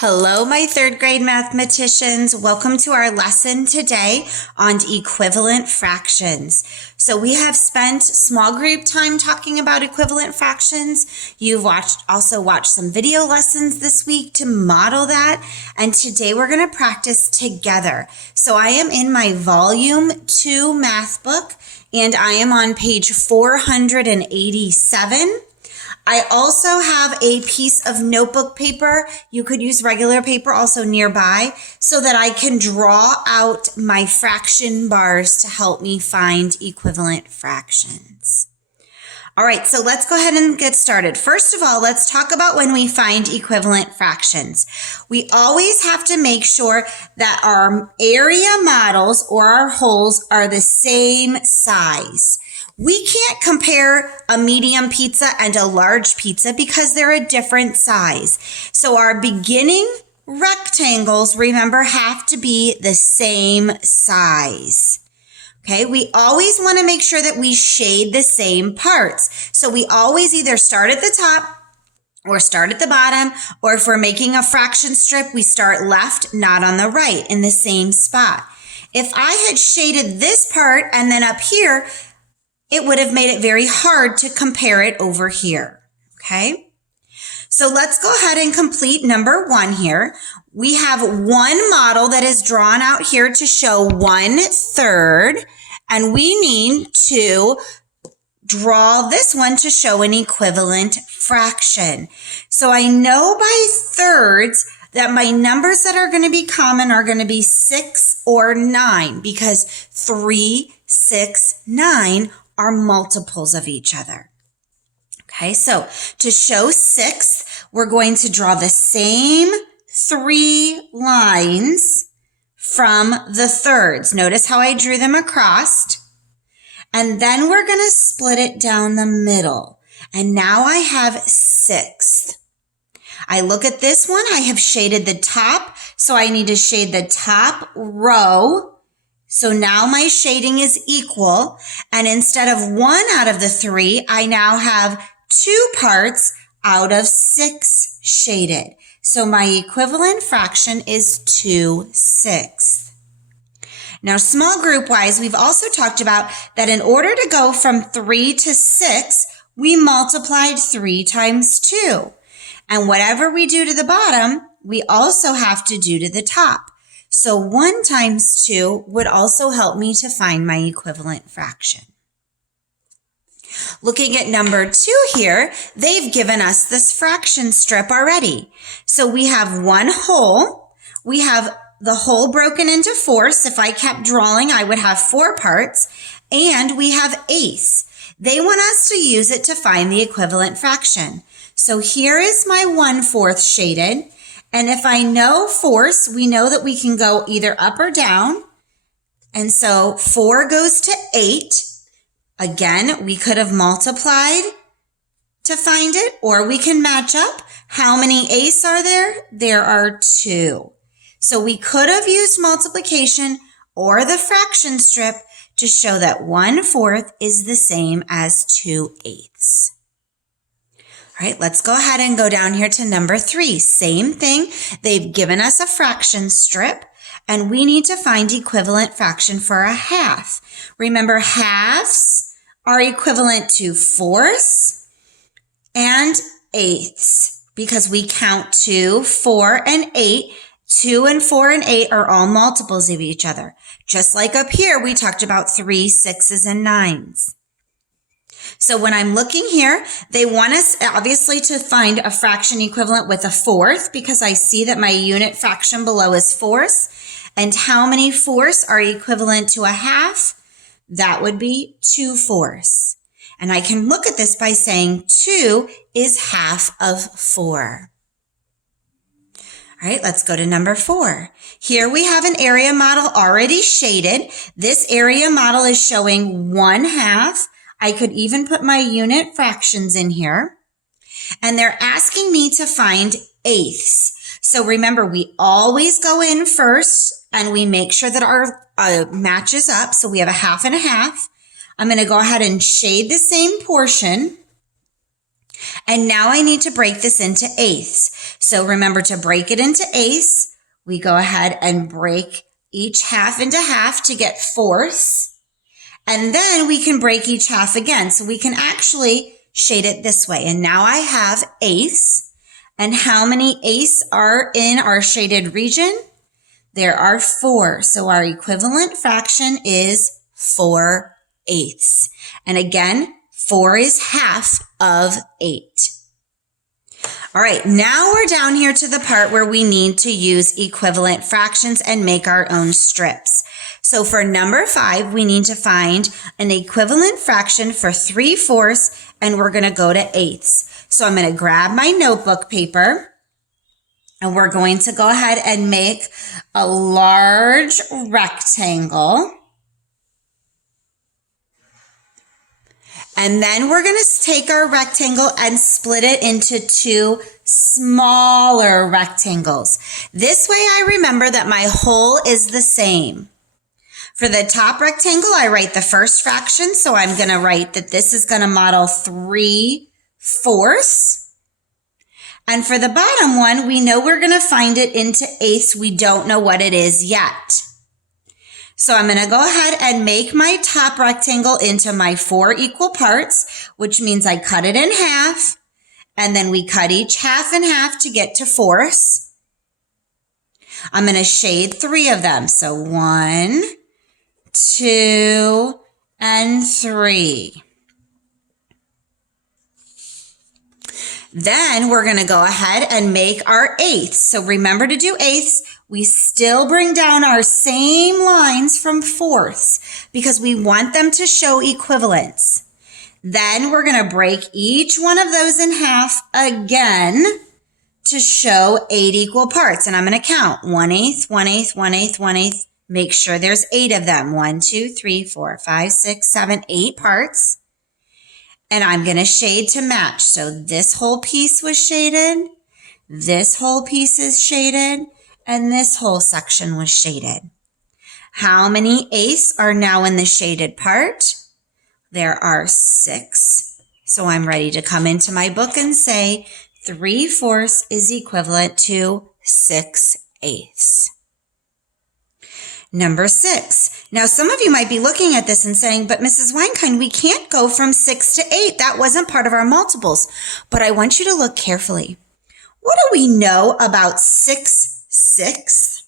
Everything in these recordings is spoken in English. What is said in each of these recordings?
Hello, my third grade mathematicians. Welcome to our lesson today on equivalent fractions. So we have spent small group time talking about equivalent fractions. You've also watched some video lessons this week to model that. And today we're going to practice together. So I am in my volume 2 math book and I am on page 487. I also have a piece of notebook paper. You could use regular paper also nearby so that I can draw out my fraction bars to help me find equivalent fractions. All right, so let's go ahead and get started. First of all, let's talk about when we find equivalent fractions. We always have to make sure that our area models or our wholes are the same size. We can't compare a medium pizza and a large pizza because they're a different size. So our beginning rectangles, remember, have to be the same size. Okay, we always want to make sure that we shade the same parts. So we always either start at the top or start at the bottom, or if we're making a fraction strip, we start left, not on the right, in the same spot. If I had shaded this part and then up here, it would have made it very hard to compare it over here, okay? So let's go ahead and complete number 1 here. We have one model that is drawn out here to show 1/3, and we need to draw this one to show an equivalent fraction. So I know by thirds that my numbers that are going to be common are going to be 6 or 9 because 3, 6, 9 are multiples of each other. Okay, so to show 6, we're going to draw the same 3 lines from the thirds. Notice how I drew them across. And then we're going to split it down the middle. And now I have 6th. I look at this one, I have shaded the top, so I need to shade the top row. So now my shading is equal, and instead of 1 out of the 3, I now have 2 parts out of 6 shaded. So my equivalent fraction is 2/6. Now, small group wise, we've also talked about that in order to go from 3 to 6, we multiplied 3 times 2. And whatever we do to the bottom, we also have to do to the top. So 1 times 2 would also help me to find my equivalent fraction. Looking at number 2 here, they've given us this fraction strip already. So we have one whole. We have the whole broken into 4ths. If I kept drawing, I would have 4 parts. And we have 1/8. They want us to use it to find the equivalent fraction. So here is my 1/4 shaded. And if I know fourths, we know that we can go either up or down. And so 4 goes to 8. Again, we could have multiplied to find it, or we can match up. How many 8ths are there? There are 2. So we could have used multiplication or the fraction strip to show that 1/4 is the same as 2/8. All right, let's go ahead and go down here to number 3. Same thing. They've given us a fraction strip, and we need to find equivalent fraction for a half. Remember, halves are equivalent to 4ths and 1/8 because we count 2, 4, and 8. 2 and 4 and 8 are all multiples of each other. Just like up here, we talked about 3, 6s, and 9s. So when I'm looking here, they want us obviously to find a fraction equivalent with a 4th because I see that my unit fraction below is 4ths. And how many 4ths are equivalent to a half? That would be 2/4. And I can look at this by saying 2 is half of 4. All right, let's go to number 4. Here we have an area model already shaded. This area model is showing 1/2. I could even put my unit fractions in here. And they're asking me to find 1/8. So remember, we always go in first and we make sure that our matches up. So we have a 1/2 and a 1/2. I'm going to go ahead and shade the same portion. And now I need to break this into eighths. So remember to break it into eighths. We go ahead and break each half into half to get fourths. And then we can break each half again. So we can actually shade it this way. And now I have eighths. And how many eighths are in our shaded region? There are 4. So our equivalent fraction is 4/8. And again, 4 is half of 8. All right, now we're down here to the part where we need to use equivalent fractions and make our own strips. So for number 5, we need to find an equivalent fraction for 3/4, and we're going to go to eighths. So I'm going to grab my notebook paper, and we're going to go ahead and make a large rectangle. And then we're going to take our rectangle and split it into 2 smaller rectangles. This way I remember that my whole is the same. For the top rectangle, I write the first fraction. So I'm going to write that this is going to model 3/4. And for the bottom one, we know we're going to find it into eighths. We don't know what it is yet. So I'm going to go ahead and make my top rectangle into my 4 equal parts, which means I cut it in half, and then we cut each half in half to get to fourths. I'm going to shade 3 of them. So 1, 2, and 3. Then we're going to go ahead and make our eighths. So remember to do eighths. We still bring down our same lines from fourths because we want them to show equivalence. Then we're going to break each one of those in half again to show 8 equal parts. And I'm going to count 1/8, 1/8, 1/8, 1/8. Make sure there's 8 of them. 1, 2, 3, 4, 5, 6, 7, 8 parts. And I'm going to shade to match. So this whole piece was shaded. This whole piece is shaded. And this whole section was shaded. How many eighths are now in the shaded part? There are 6. So I'm ready to come into my book and say 3/4 is equivalent to 6/8. Number 6. Now, some of you might be looking at this and saying, but Mrs. Weinkind, we can't go from 6 to 8. That wasn't part of our multiples. But I want you to look carefully. What do we know about 6/6?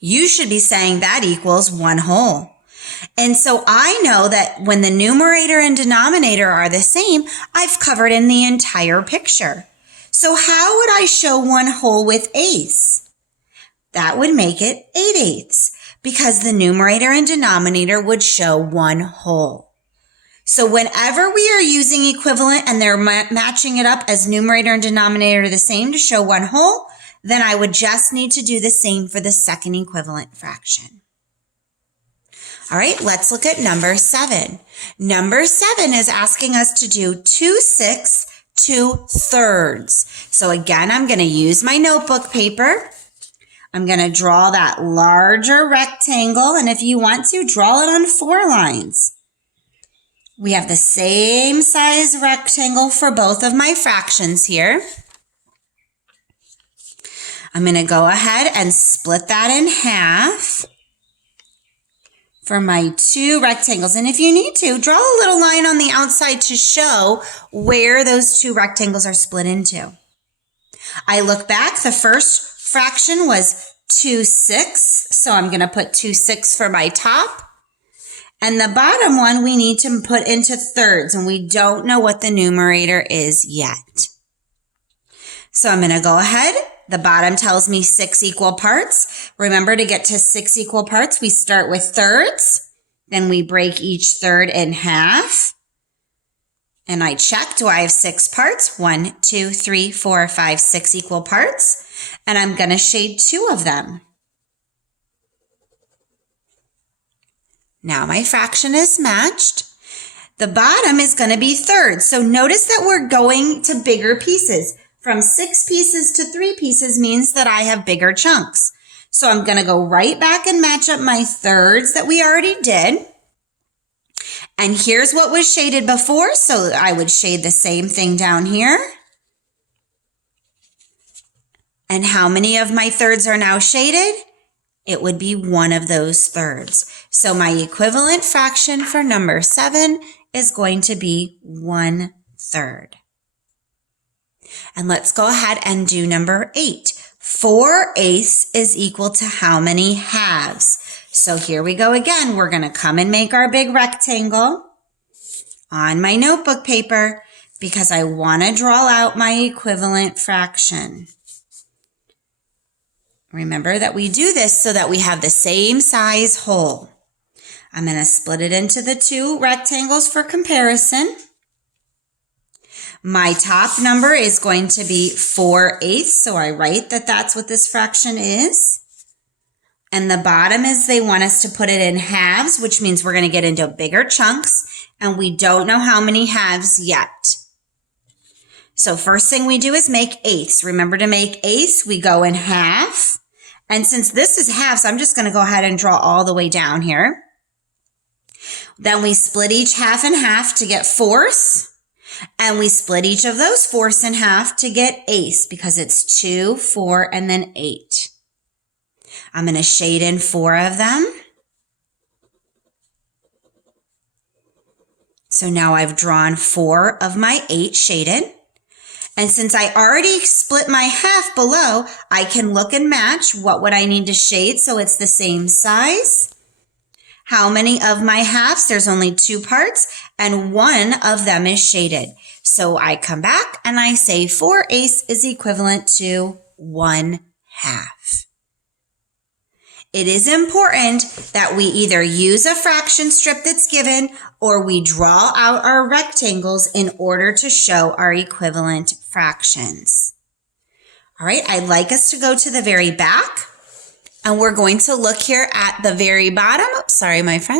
You should be saying that equals 1 whole. And so I know that when the numerator and denominator are the same, I've covered in the entire picture. So how would I show 1 whole with eighths? That would make it 8/8 because the numerator and denominator would show 1 whole. So whenever we are using equivalent and they're matching it up as numerator and denominator are the same to show 1 whole, then I would just need to do the same for the second equivalent fraction. All right, let's look at number 7. Number 7 is asking us to do 2/6 2/3. So again, I'm going to use my notebook paper. I'm going to draw that larger rectangle, and if you want to, draw it on 4 lines. We have the same size rectangle for both of my fractions here. I'm going to go ahead and split that in half for my 2 rectangles. And if you need to, draw a little line on the outside to show where those 2 rectangles are split into. I look back, the first fraction was 2/6, so I'm going to put 2/6 for my top. And the bottom one we need to put into thirds, and we don't know what the numerator is yet. So I'm going to go ahead. The bottom tells me 6 equal parts. Remember, to get to 6 equal parts, we start with thirds. Then we break each third in half. And I check, do I have 6 parts? 1, 2, 3, 4, 5, 6 equal parts. And I'm going to shade 2 of them. Now my fraction is matched. The bottom is going to be thirds. So notice that we're going to bigger pieces. From 6 pieces to 3 pieces means that I have bigger chunks. So I'm going to go right back and match up my thirds that we already did. And here's what was shaded before, so I would shade the same thing down here. And how many of my thirds are now shaded? It would be one of those thirds. So my equivalent fraction for number 7 is going to be 1/3. And let's go ahead and do number 8. 4/8 is equal to how many halves? So here we go again. We're going to come and make our big rectangle on my notebook paper because I want to draw out my equivalent fraction. Remember that we do this so that we have the same size whole. I'm going to split it into the 2 rectangles for comparison. My top number is going to be 4/8, so I write that that's what this fraction is. And the bottom is they want us to put it in halves, which means we're going to get into bigger chunks, and we don't know how many halves yet. So first thing we do is make eighths. Remember, to make eighths, we go in half. And since this is halves, I'm just going to go ahead and draw all the way down here. Then we split each half in half to get fourths. And we split each of those fourths in half to get eighths because it's 2, 4, and then 8. I'm going to shade in 4 of them. So now I've drawn 4 of my 8 shaded. And since I already split my half below, I can look and match what would I need to shade so it's the same size. How many of my halves? There's only 2 parts and 1 of them is shaded. So I come back and I say 4/8 is equivalent to 1/2. It is important that we either use a fraction strip that's given or we draw out our rectangles in order to show our equivalent fractions. All right, I'd like us to go to the very back, and we're going to look here at the very bottom. Sorry, my friend.